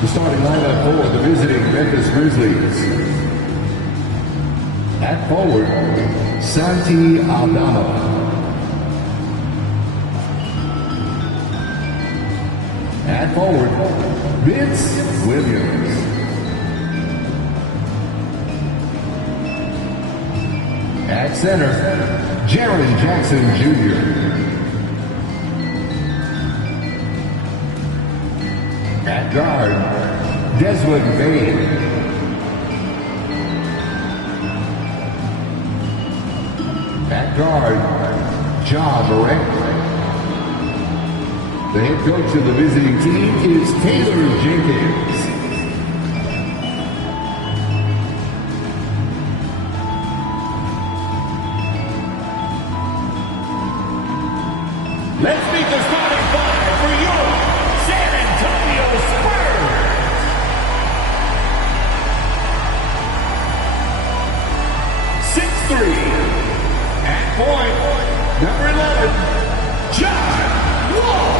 The starting lineup for the visiting Memphis Grizzlies. At forward, Santi Aldama. At forward, Vince Williams. At center, Jerry Jackson Jr. At guard, Desmond Bain. At guard, John Morant. The head coach of the visiting team is Taylor Jenkins. Let's meet the starting five for your San Antonio Spurs. 6'3", at point, number 11, John Wall.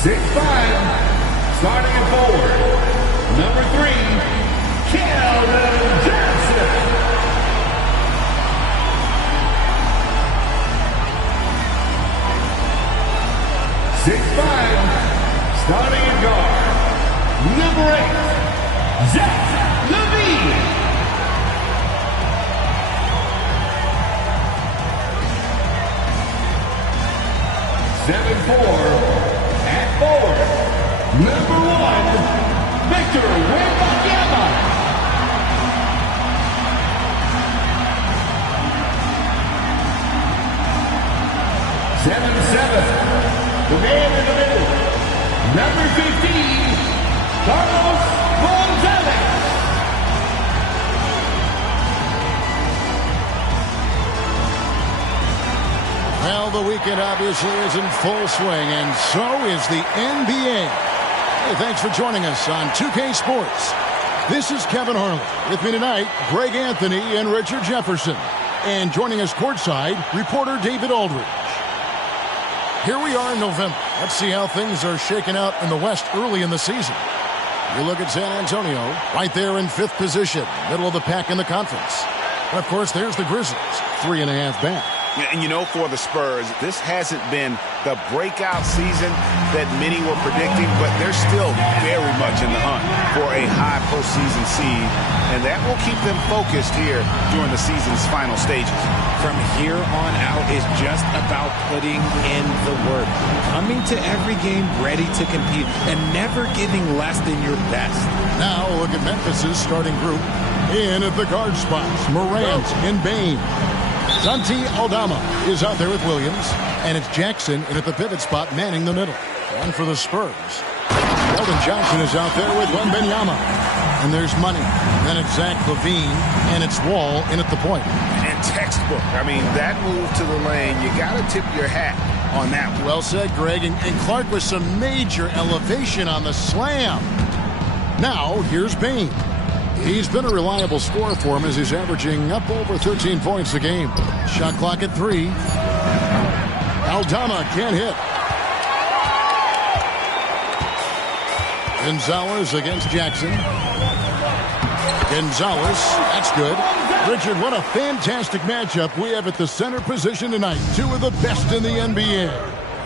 6'5", starting at forward, number 3, Keldon Johnson. 6'5", starting at guard, number 8, Zach LaVine. 7'4", at forward, number 1, Victor Wembanyama. 7'7", the man in the middle, number 15, Carlos Gonzalez. Well, the weekend obviously is in full swing, and so is the NBA. Hey, thanks for joining us on 2K Sports. This is Kevin Harlan. With me tonight, Greg Anthony and Richard Jefferson. And joining us courtside, reporter David Aldridge. Here we are in November. Let's see how things are shaking out in the West early in the season. You look at San Antonio, right there in 5th position, middle of the pack in the conference. And of course, there's the Grizzlies, 3.5 back. And you know, for the Spurs, this hasn't been the breakout season that many were predicting, but they're still very much in the hunt for a high postseason seed, and that will keep them focused here during the season's final stages. From here on out is just about putting in the work, coming to every game ready to compete, and never giving less than your best. Now look at Memphis's starting group. In at the guard spots, Morant and Bain. Santi Aldama is out there with Williams, and it's Jackson in at the pivot spot, manning the middle. One for the Spurs. Keldon Johnson is out there with Wembanyama. And there's Money. Then it's Zach LaVine, and it's Wall in at the point. And textbook. I mean, that move to the lane, you got to tip your hat on that one. Well said, Greg. And Clark with some major elevation on the slam. Now, here's Bain. He's been a reliable scorer for him as he's averaging up over 13 points a game. Shot clock at 3. Aldama can't hit. Gonzalez against Jackson. Gonzalez, that's good. Richard, what a fantastic matchup we have at the center position tonight. Two of the best in the NBA.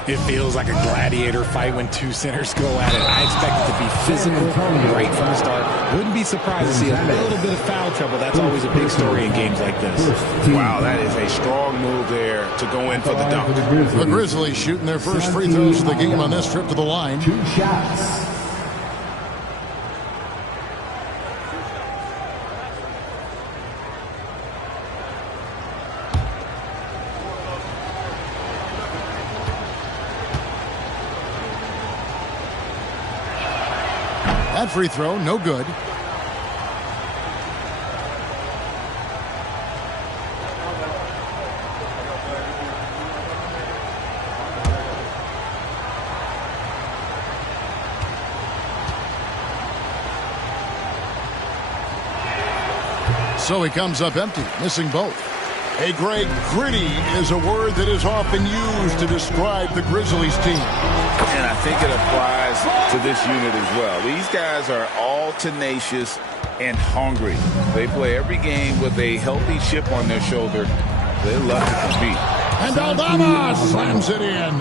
It feels like a gladiator fight when two centers go at it. I expect it to be physical right from the start. Wouldn't be surprised to see a little bit of foul trouble. That's always a big story in games like this. Wow, that is a strong move there to go in for the dunk. The Grizzlies shooting their first free throws of the game on this trip to the line. 2 shots. That free throw, no good. So he comes up empty, missing both. Hey, Greg, gritty is a word that is often used to describe the Grizzlies team. And I think it applies to this unit as well. These guys are all tenacious and hungry. They play every game with a healthy chip on their shoulder. They love to compete. And Aldama slams it in.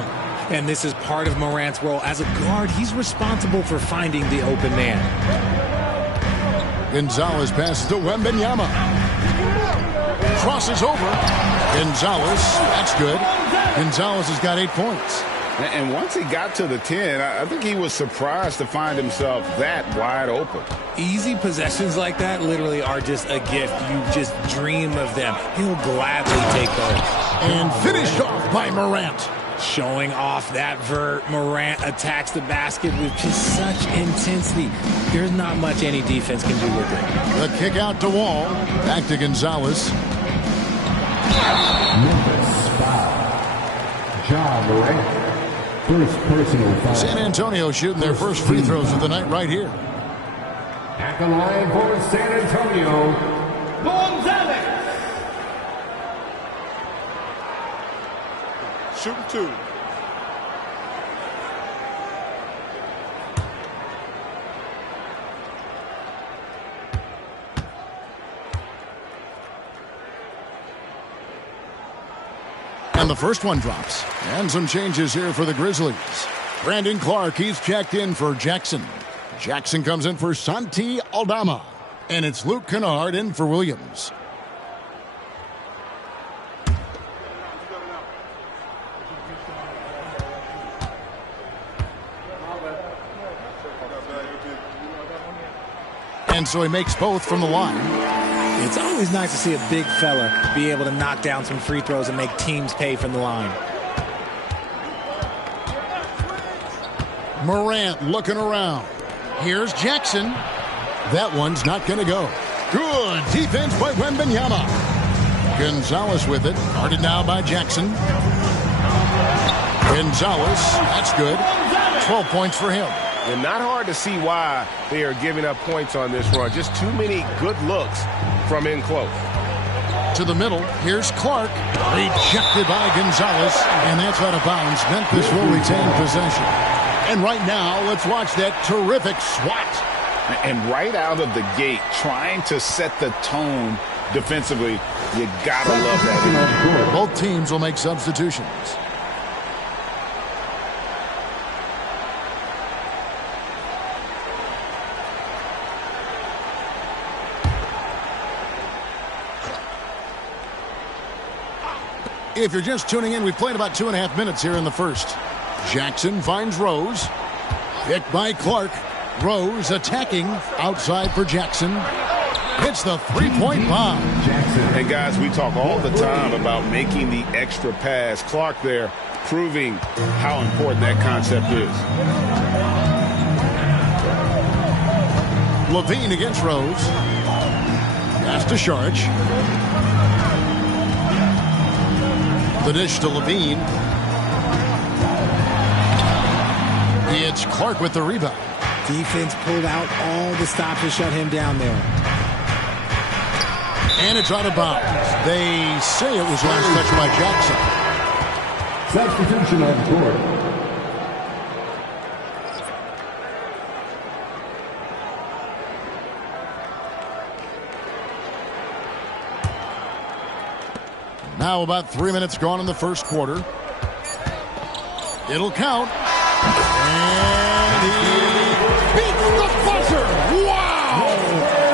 And this is part of Morant's role. As a guard, he's responsible for finding the open man. Gonzalez passes to Wembanyama. Crosses over. Gonzalez, that's good. Gonzalez has got 8 points. And once he got to the 10, I think he was surprised to find himself that wide open. Easy possessions like that literally are just a gift. You just dream of them. He'll gladly take those. And finished off by Morant. Showing off that vert. Morant attacks the basket with just such intensity. There's not much any defense can do with it. The kick out to Wall. Back to Gonzalez. Memphis foul. Ja Morant. First personal foul. San Antonio shooting their first free throws of the night right here. At the line for San Antonio, Gonzalez. Shooting 2. And the first one drops. And some changes here for the Grizzlies. Brandon Clark, he's checked in for Jackson. Jackson comes in for Santi Aldama. And it's Luke Kennard in for Williams. And so he makes both from the line. It's always nice to see a big fella be able to knock down some free throws and make teams pay from the line. Morant looking around. Here's Jackson. That one's not going to go. Good defense by Wembanyama. Gonzalez with it. Guarded now by Jackson. Gonzalez, that's good. 12 points for him. And not hard to see why they are giving up points on this run. Just too many good looks from in close. To the middle, here's Clark. Rejected by Gonzalez, and that's out of bounds. Memphis will retain possession. And right now, let's watch that terrific swat. And right out of the gate, trying to set the tone defensively, you gotta love that. Both teams will make substitutions. If you're just tuning in, we've played about 2.5 minutes here in the first. Jackson finds Rose. Picked by Clark. Rose attacking outside for Jackson. Hits the three-point bomb. And guys, we talk all the time about making the extra pass. Clark there proving how important that concept is. Levine against Rose. Pass to Sharge. The dish to Levine. It's Clark with the rebound. Defense pulled out all the stops to shut him down there. And it's out of bounds. They say it was last touched by Jackson. substitution on the court. Now about 3 minutes gone in the first quarter. It'll count. And he beats the buzzer. Wow!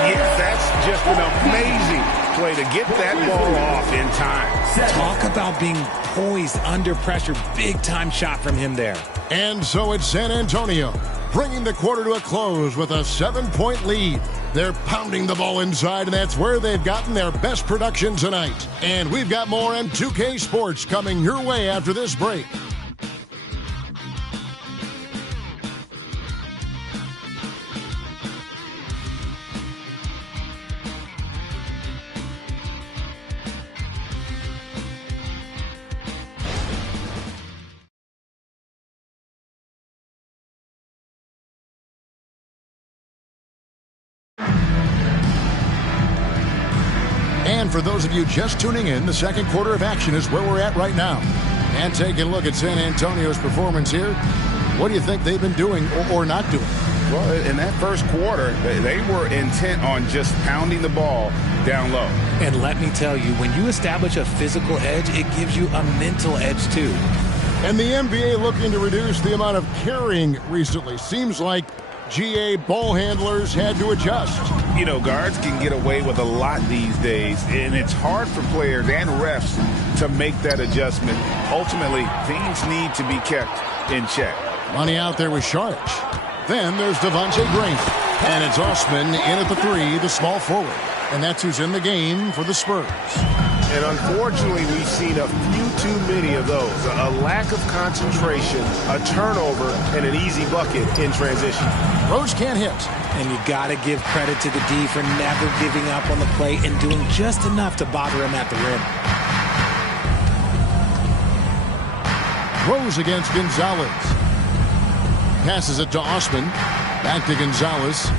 Yes, that's just an amazing play to get that ball off in time. Talk about being poised under pressure. Big time shot from him there. And so it's San Antonio, bringing the quarter to a close with a 7-point lead. They're pounding the ball inside, and that's where they've gotten their best production tonight. And we've got more M2K Sports coming your way after this break. And for those of you just tuning in, the second quarter of action is where we're at right now. And taking a look at San Antonio's performance here, what do you think they've been doing or not doing? Well, in that first quarter, they were intent on just pounding the ball down low. And let me tell you, when you establish a physical edge, it gives you a mental edge too. And the NBA looking to reduce the amount of carrying recently. Seems like GA ball handlers had to adjust. You know, guards can get away with a lot these days, and it's hard for players and refs to make that adjustment. Ultimately, things need to be kept in check. Money out there with Sharch. Then there's Devontae Green. And it's Osman in at the three, the small forward. And that's who's in the game for the Spurs. And unfortunately, we've seen a few too many of those. A lack of concentration, a turnover, and an easy bucket in transition. Rose can't hit. And you got to give credit to the D for never giving up on the play and doing just enough to bother him at the rim. Rose against Gonzalez. Passes it to Osman. Back to Gonzalez.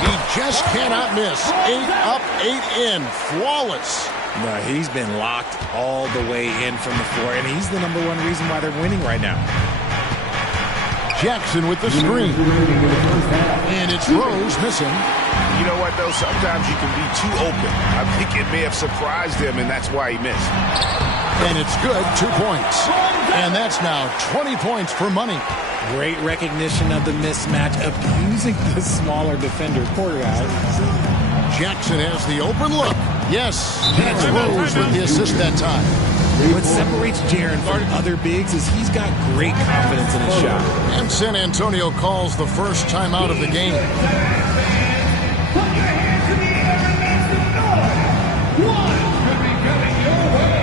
He just cannot miss. 8 up, 8 in. Flawless. No, he's been locked all the way in from the floor, and he's the #1 reason why they're winning right now. Jackson with the screen. And it's Rose missing. You know what, though? Sometimes you can be too open. I think it may have surprised him, and that's why he missed. And it's good, 2 points. And that's now 20 points for Money. Great recognition of the mismatch, abusing the smaller defender. Poor guy. Jackson has the open look. Yes, that's Rose with the assist that time. What separates Jaren from other bigs is he's got great confidence in his shot. And San Antonio calls the first timeout of the game. Put your hands in the air and make some noise. One could be coming your way.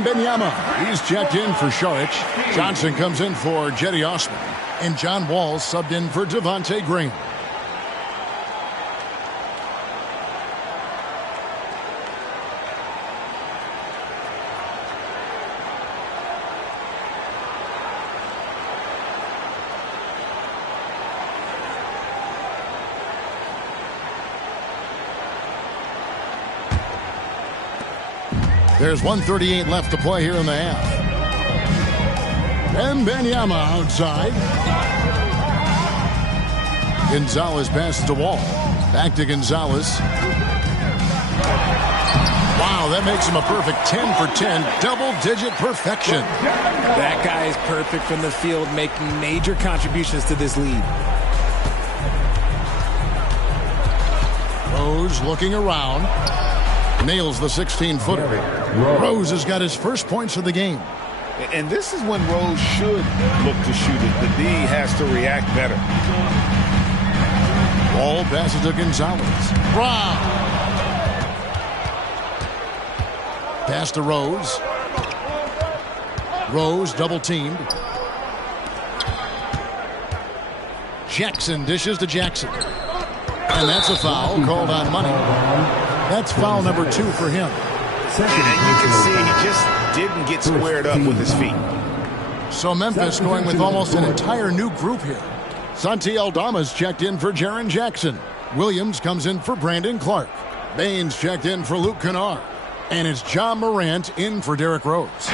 Benyama, he's checked in for Sharich. Johnson comes in for Jetty Osman. And John Wall subbed in for Devontae Green. There's 1:38 left to play here in the half. And Benyama outside. Gonzalez passes to Wall. Back to Gonzalez. Wow, that makes him a perfect 10 for 10. Double-digit perfection. That guy is perfect from the field, making major contributions to this lead. Rose looking around. Nails the 16-footer. Rose has got his first points of the game. And this is when Rose should look to shoot it. The D has to react better. Ball passes to Gonzalez. Brown. Pass to Rose. Rose double-teamed. Jackson dishes to Jackson. And that's a foul called on Money. That's foul number 2 for him. And you can see he just didn't get squared up with his feet. So Memphis going with almost an entire new group here. Santi Aldama's checked in for Jaren Jackson. Williams comes in for Brandon Clark. Baines checked in for Luke Kennard. And it's John Morant in for Derrick Rose.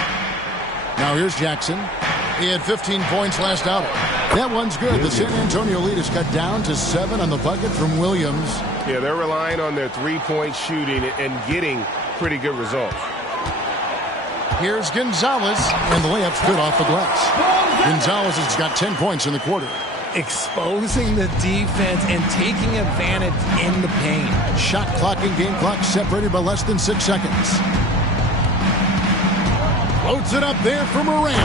Now here's Jackson. He had 15 points last outing. That one's good. The San Antonio lead is cut down to 7 on the bucket from Williams. Yeah, they're relying on their three-point shooting and getting pretty good results. Here's Gonzalez, and the layup's good off the glass. Gonzalez has got 10 points in the quarter. Exposing the defense and taking advantage in the paint. Shot clock and game clock separated by less than 6 seconds. Floats it up there for Morant.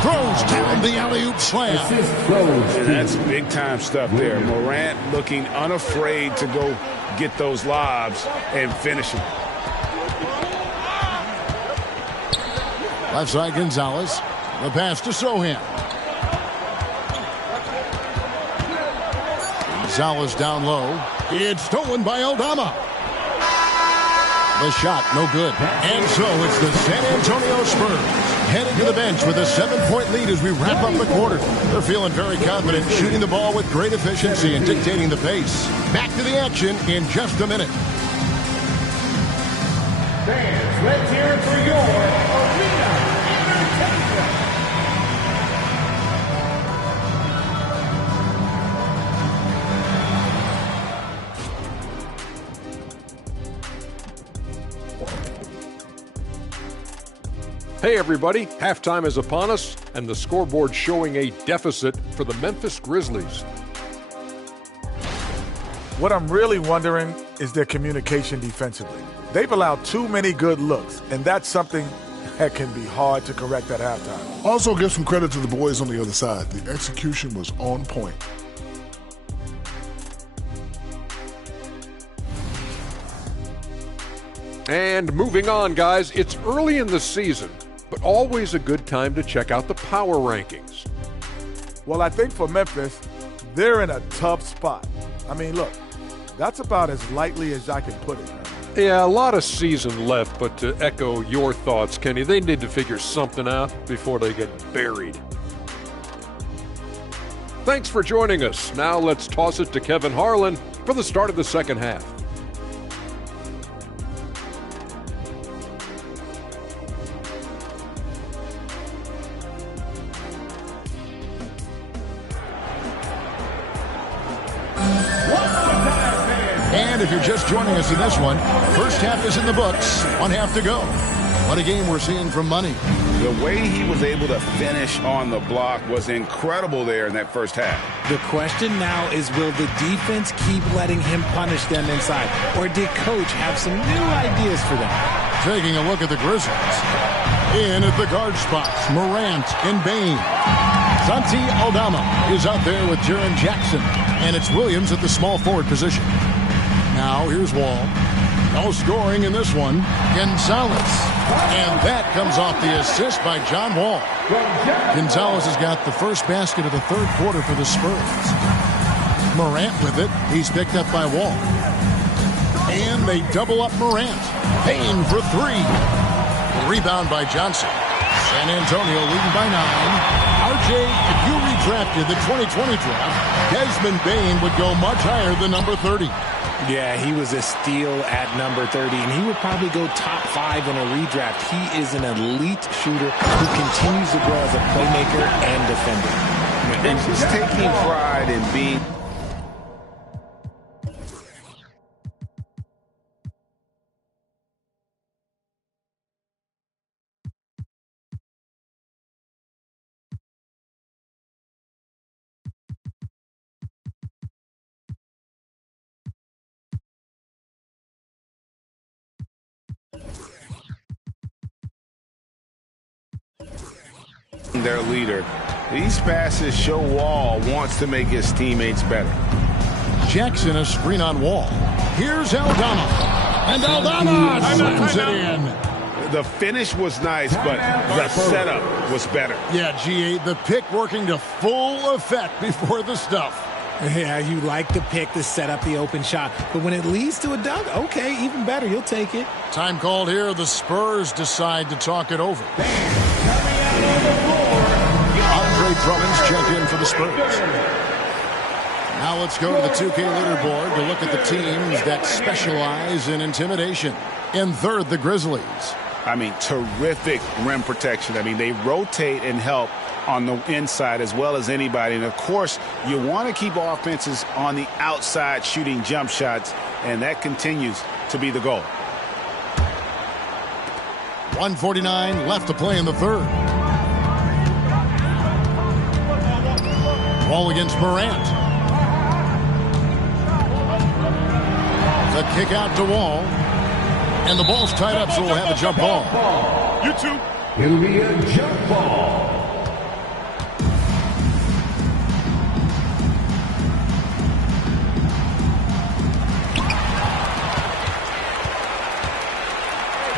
Throws down the alley-oop slam. And that's big-time stuff there. Morant looking unafraid to go get those lobs and finish them. Left side Gonzalez. The pass to Sohan. Gonzalez down low. It's stolen by Aldama. The shot, no good. And so it's the San Antonio Spurs heading to the bench with a 7-point lead as we wrap up the quarter. They're feeling very confident, shooting the ball with great efficiency and dictating the pace. Back to the action in just a minute. Fans, let's hear it for your arena entertainment. Hey everybody, halftime is upon us, and the scoreboard showing a deficit for the Memphis Grizzlies. What I'm really wondering is their communication defensively. They've allowed too many good looks, and that's something that can be hard to correct at halftime. Also give some credit to the boys on the other side. The execution was on point. And moving on, guys, it's early in the season, but always a good time to check out the power rankings. Well, I think for Memphis, they're in a tough spot. I mean, look, that's about as lightly as I can put it. Yeah, a lot of season left, but to echo your thoughts, Kenny, they need to figure something out before they get buried. Thanks for joining us. Now let's toss it to Kevin Harlan for the start of the second half. And if you're just joining us in this one, first half is in the books, one half to go. What a game we're seeing from Money. The way he was able to finish on the block was incredible there in that first half. The question now is, will the defense keep letting him punish them inside? Or did Coach have some new ideas for them? Taking a look at the Grizzlies. In at the guard spots, Morant and Bain. Santi Aldama is out there with Jaren Jackson. And it's Williams at the small forward position. Now here's Wall. No scoring in this one. Gonzalez. And that comes off the assist by John Wall. Gonzalez has got the first basket of the third quarter for the Spurs. Morant with it. He's picked up by Wall. And they double up Morant. Payne for three. Rebound by Johnson. San Antonio leading by 9. RJ, if you redrafted the 2020 draft, Desmond Bain would go much higher than number 30. Yeah, he was a steal at number 30, and he would probably go top 5 in a redraft. He is an elite shooter who continues to grow as a playmaker and defender. And just taking pride in being... their leader. These passes show Wall wants to make his teammates better. Jackson a screen on Wall. Here's Aldama. And Aldama slams it in. The finish was nice, but the setup was better. Yeah, G8, the pick working to full effect before the stuff. Yeah, you like the pick to set up the open shot. But when it leads to a dunk, okay, even better. You'll take it. Time called here. The Spurs decide to talk it over. Andre Drummond's checked in for the Spurs. Now let's go to the 2K leaderboard to look at the teams that specialize in intimidation. In third, the Grizzlies. I mean, terrific rim protection. I mean, they rotate and help on the inside as well as anybody. And, of course, you want to keep offenses on the outside shooting jump shots, and that continues to be the goal. 1:49 left to play in the third. Wall against Morant. The kick out to Wall. And the ball's tied up, so we'll have a jump ball. It'll be a jump ball.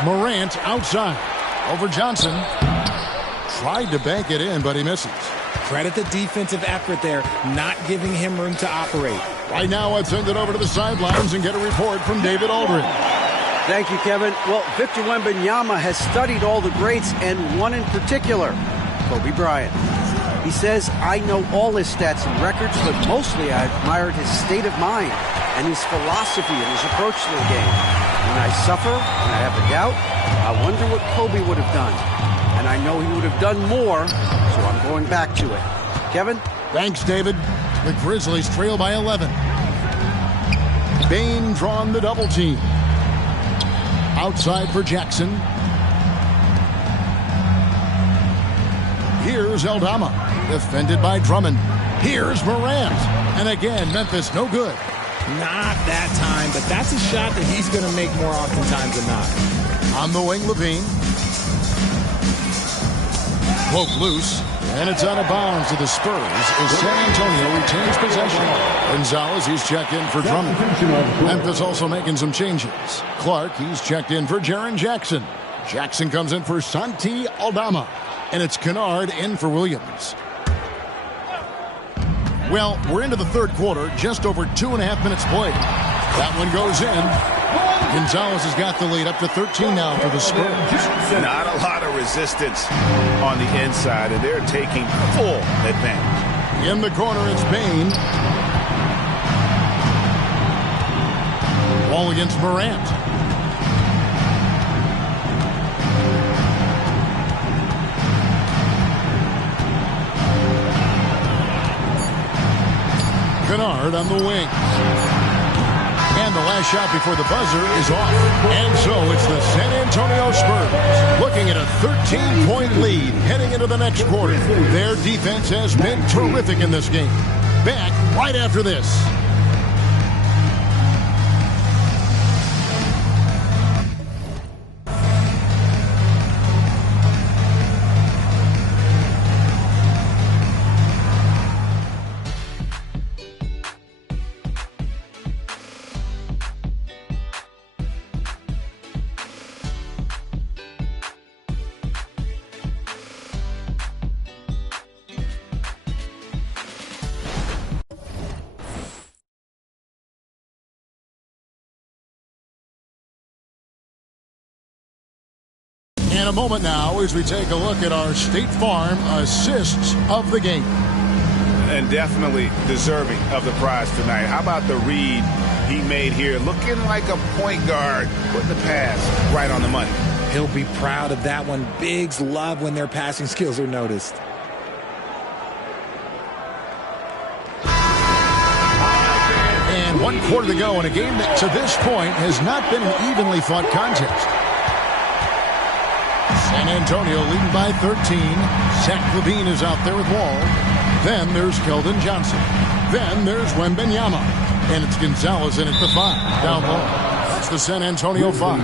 Morant outside. Over Johnson. Tried to bank it in, but he misses. Credit the defensive effort there, not giving him room to operate. Right now, I'd send it over to the sidelines and get a report from David Aldridge. Thank you, Kevin. Well, Victor Wembanyama has studied all the greats and one in particular, Kobe Bryant. He says, I know all his stats and records, but mostly I admired his state of mind and his philosophy and his approach to the game. When I suffer, when I have a doubt, I wonder what Kobe would have done. And I know he would have done more, so I'm going back to it. Kevin? Thanks, David. The Grizzlies trail by 11. Bane drawn the double team. Outside for Jackson. Here's Aldama, defended by Drummond. Here's Morant. And again, Memphis no good. Not that time, but that's a shot that he's going to make more oftentimes than not. On the wing, Levine. Poke loose. And it's out of bounds to the Spurs as San Antonio retains possession. Gonzalez, he's checked in for Drummond. Memphis also making some changes. Clark, he's checked in for Jaren Jackson. Jackson comes in for Santi Aldama. And it's Kennard in for Williams. Well, we're into the third quarter, just over 2.5 minutes played. That one goes in. Gonzalez has got the lead up to 13 now for the Spurs. Not a lot of resistance on the inside, and they're taking full advantage. In the corner, it's Bane. Ball against Morant. Kennard on the wing. And the last shot before the buzzer is off. And so it's the San Antonio Spurs looking at a 13-point lead heading into the next quarter. Their defense has been terrific in this game. Back right after this. In a moment now as we take a look at our State Farm assists of the game. And definitely deserving of the prize tonight. How about the read he made here? Looking like a point guard, putting the pass right on the money. He'll be proud of that one. Bigs love when their passing skills are noticed. And 1 quarter to go in a game that to this point has not been an evenly fought contest. San Antonio leading by 13. Zach Levine is out there with Wall. Then there's Keldon Johnson. Then there's Wembanyama. And it's Gonzalez in at the 5. Down low. That's the San Antonio 5.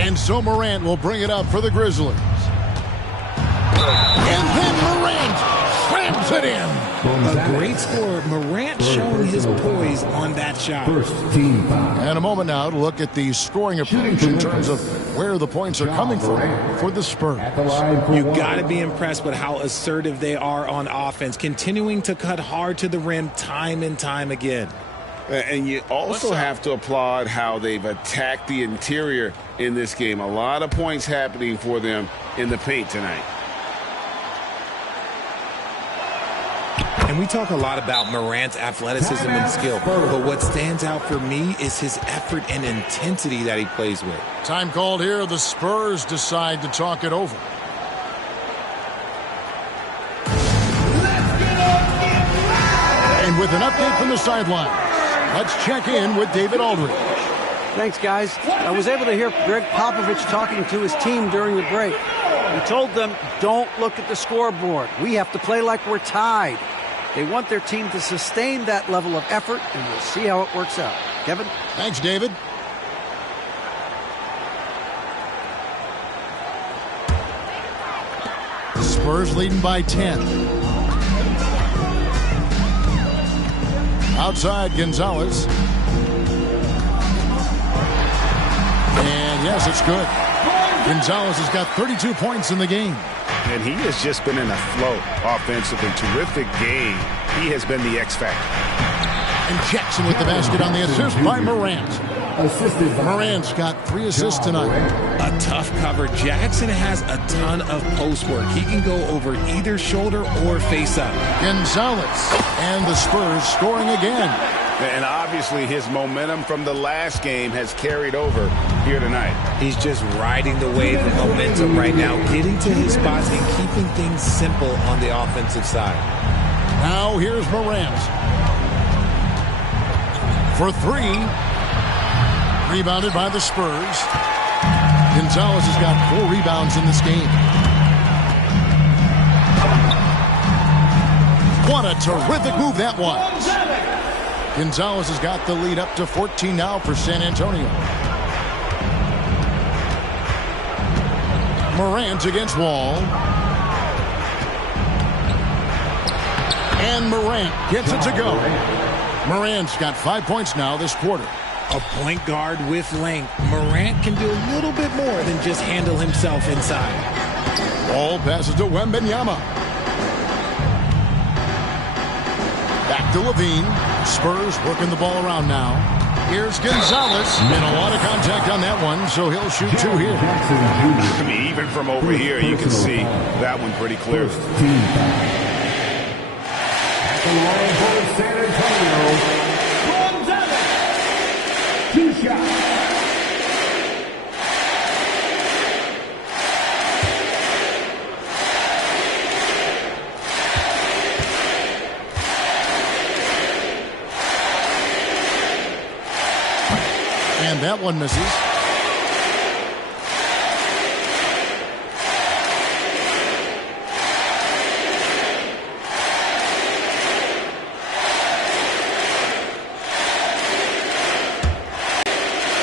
And so Morant will bring it up for the Grizzlies. And then Morant slams it in. A great score. Morant showing his poise on that shot. And a moment now to look at the scoring approach in terms of where the points are coming from for the Spurs. You got to be impressed with how assertive they are on offense, continuing to cut hard to the rim time and time again. And you also have to applaud how they've attacked the interior in this game. A lot of points happening for them in the paint tonight. And we talk a lot about Morant's athleticism and skill, but what stands out for me is his effort and intensity that he plays with. Time called here. The Spurs decide to talk it over. And with an update from the sidelines, let's check in with David Aldridge. Thanks, guys. I was able to hear Greg Popovich talking to his team during the break. He told them, don't look at the scoreboard. We have to play like we're tied. They want their team to sustain that level of effort, and we'll see how it works out. Kevin? Thanks, David. The Spurs leading by 10. Outside, Gonzalez. And yes, it's good. Gonzalez has got 32 points in the game. And he has just been in a flow offensively. Terrific game. He has been the X factor. And Jackson with the basket on the assist by Morant. Morant's got 3 assists tonight. A tough cover. Jackson has a ton of post work. He can go over either shoulder or face up. Gonzalez and the Spurs scoring again. And obviously his momentum from the last game has carried over here tonight. He's just riding the wave of momentum right now, getting to his spots and keeping things simple on the offensive side. Now here's Morant. For 3. Rebounded by the Spurs. Gonzalez has got 4 rebounds in this game. What a terrific move that was. Gonzalez has got the lead up to 14 now for San Antonio. Morant against Wall. And Morant gets it to go. Morant's got 5 points now this quarter. A point guard with length. Morant can do a little bit more than just handle himself inside. Ball passes to Wembanyama. Back to Levine. Spurs working the ball around now. Here's Gonzalez. And a lot of contact on that one, so he'll shoot 2 here. I mean, even from over here, you can see that one pretty clearly. At the line for San Antonio, 2 shots. And that one misses.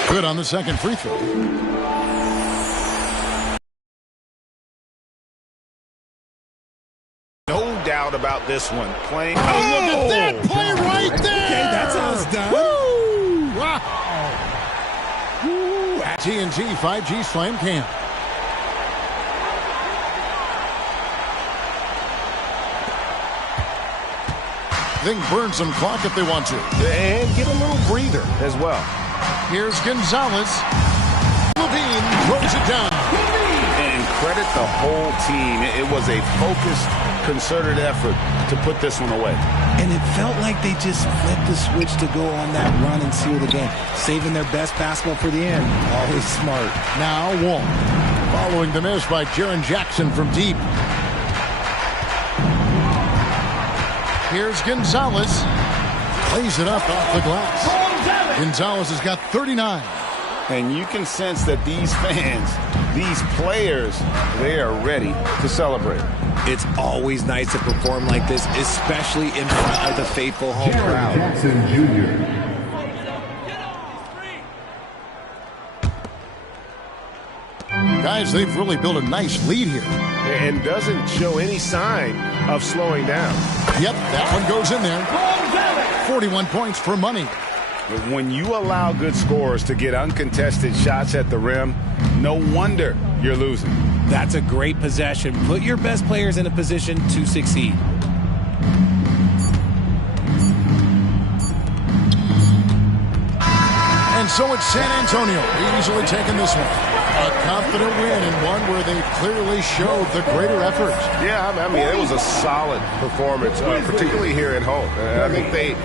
Good on the second free throw. No doubt about this one. Playing. Oh, look at that play right there. Okay, that's how it's done. Woo! Wow. Woo. TNT 5G Slam Camp. They can burn some clock if they want to. And get a little breather as well. Here's Gonzalez. Levine throws it down. And credit the whole team. It was a focused, concerted effort to put this one away. And it felt like they just flipped the switch to go on that run and seal the game. Saving their best basketball for the end. Always smart. Now Wall. Following the miss by Jaren Jackson from deep. Here's Gonzalez. Plays it up off the glass. Gonzalez has got 39. And you can sense that these fans, these players, they are ready to celebrate. It's always nice to perform like this, especially in front of the faithful home crowd. Jackson Jr. Guys, they've really built a nice lead here. And doesn't show any sign of slowing down. Yep, that one goes in there. 41 points for money. When you allow good scorers to get uncontested shots at the rim, no wonder you're losing. That's a great possession. Put your best players in a position to succeed. And so it's San Antonio easily taking this one. A confident win and one where they clearly showed the greater effort. Yeah, I mean, it was a solid performance, particularly here at home. I think they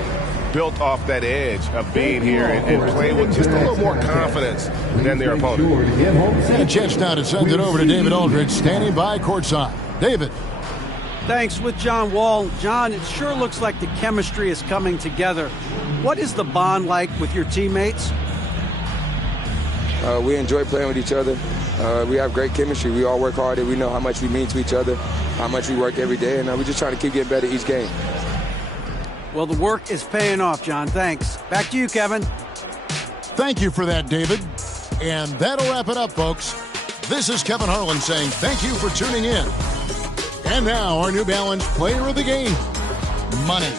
built off that edge of being here and played with just a little more confidence than their opponent. And a chance now to send it over to David Aldridge, standing by courtside. David. Thanks. With John Wall. John, it sure looks like the chemistry is coming together. What is the bond like with your teammates? We enjoy playing with each other. We have great chemistry. We all work hard and we know how much we mean to each other, how much we work every day, and we just try to keep getting better each game. Well, the work is paying off, John. Thanks. Back to you, Kevin. Thank you for that, David. And that'll wrap it up, folks. This is Kevin Harlan saying thank you for tuning in. And now our New Balance Player of the Game, Money.